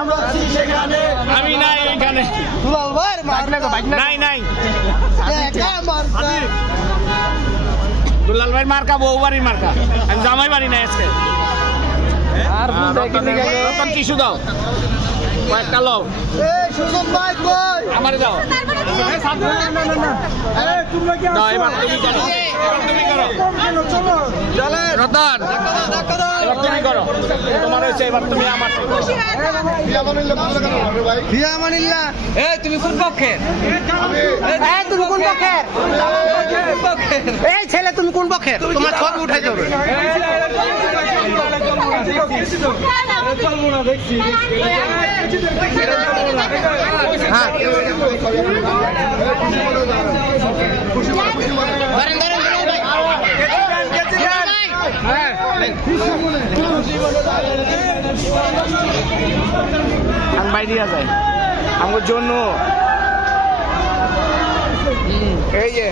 আমরা আছি সেখানে, আমি নাই এখানে, দুলাল ভাইয়ের মার্কা নাই নাই একা মার্কা। দুলাল ভাই মার্কা বউ বাড়ির মার্কা, আমি জামাই বাড়ি নাই আজকে। আর রতন টিস্যু দাও, কয়েকটা লও, এই সুজন ভাই কই? আমার দাও। দাও, এবার তুমি করো, এবার তুমি করো। রতন, এবার তুমি করো, তোমার হয়েছে, এবার তুমি আমার। ফিয়া মানিল্লা, এই তুমি কোন পক্ষের? এই তুমি কোন পক্ষের? এই ছেলে তুমি কোন পক্ষের? তোমার ছবি উঠাই যাবে। হ্যাঁ বাইরে যায় আমার জন্য। এই যে